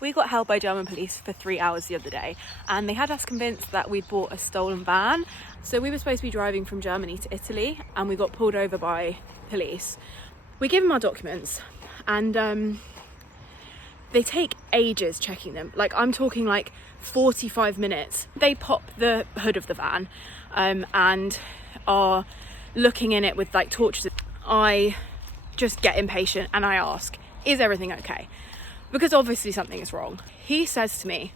We got held by German police for 3 hours the other day, and they had us convinced that we'd bought a stolen van. So we were supposed to be driving from Germany to Italy, and we got pulled over by police. We give them our documents, and they take ages checking them. Like, I'm talking like 45 minutes. They pop the hood of the van and are looking in it with like torches. I just get impatient and I ask, is everything okay? Because obviously something is wrong. He says to me,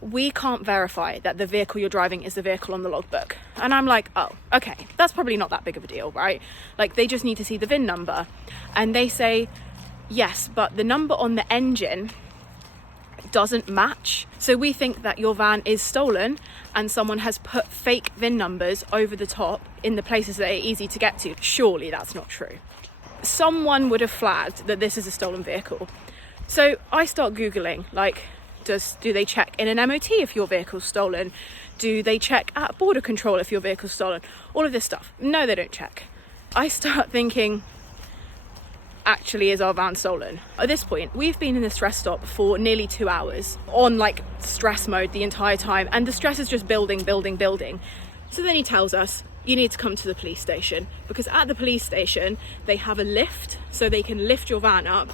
we can't verify that the vehicle you're driving is the vehicle on the logbook. And I'm like, oh, okay, that's probably not that big of a deal, right? Like, they just need to see the VIN number. And they say, yes, but the number on the engine doesn't match. So we think that your van is stolen and someone has put fake VIN numbers over the top in the places that are easy to get to. Surely that's not true. Someone would have flagged that this is a stolen vehicle. So I start Googling, like, do they check in an MOT if your vehicle's stolen? Do they check at border control if your vehicle's stolen? All of this stuff. No, they don't check. I start thinking, actually, is our van stolen? At this point, we've been in the stress stop for nearly 2 hours on like stress mode the entire time, and the stress is just building. So then he tells us, you need to come to the police station, because at the police station, they have a lift, so they can lift your van up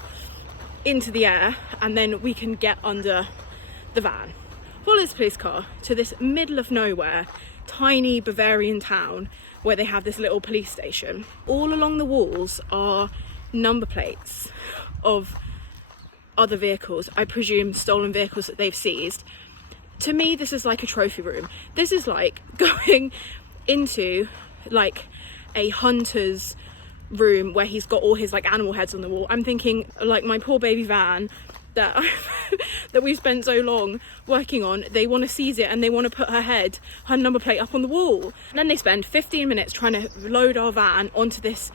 into the air, and then we can get under the van. Follow this police car to this middle of nowhere, tiny Bavarian town where they have this little police station. All along the walls are number plates of other vehicles, I presume stolen vehicles that they've seized. To me, this is like a trophy room. This is like going into like a hunter's room where he's got all his like animal heads on the wall. I'm thinking, like, my poor baby van that that we've spent so long working on, they want to seize it and they want to put her number plate up on the wall. And then they spend 15 minutes trying to load our van onto this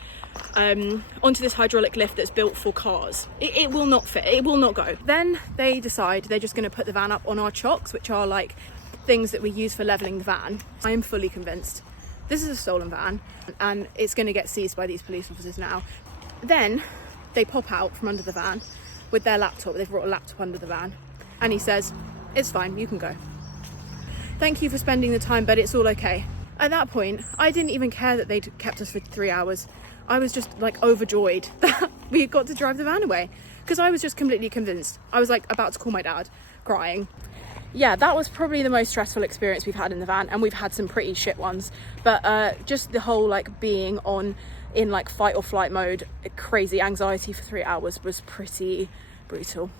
hydraulic lift that's built for cars. It will not fit, it will not go. Then they decide they're just going to put the van up on our chocks, which are like things that we use for leveling the van. I am fully convinced this is a stolen van and it's going to get seized by these police officers now. Then they pop out from under the van with their laptop. They've brought a laptop under the van, and he says, it's fine, you can go. Thank you for spending the time, but it's all okay. At that point, I didn't even care that they'd kept us for 3 hours. I was just like overjoyed that we got to drive the van away, because I was just completely convinced. I was like about to call my dad, crying. Yeah, that was probably the most stressful experience we've had in the van, and we've had some pretty shit ones, but just the whole like being in like fight or flight mode, crazy anxiety for 3 hours was pretty brutal.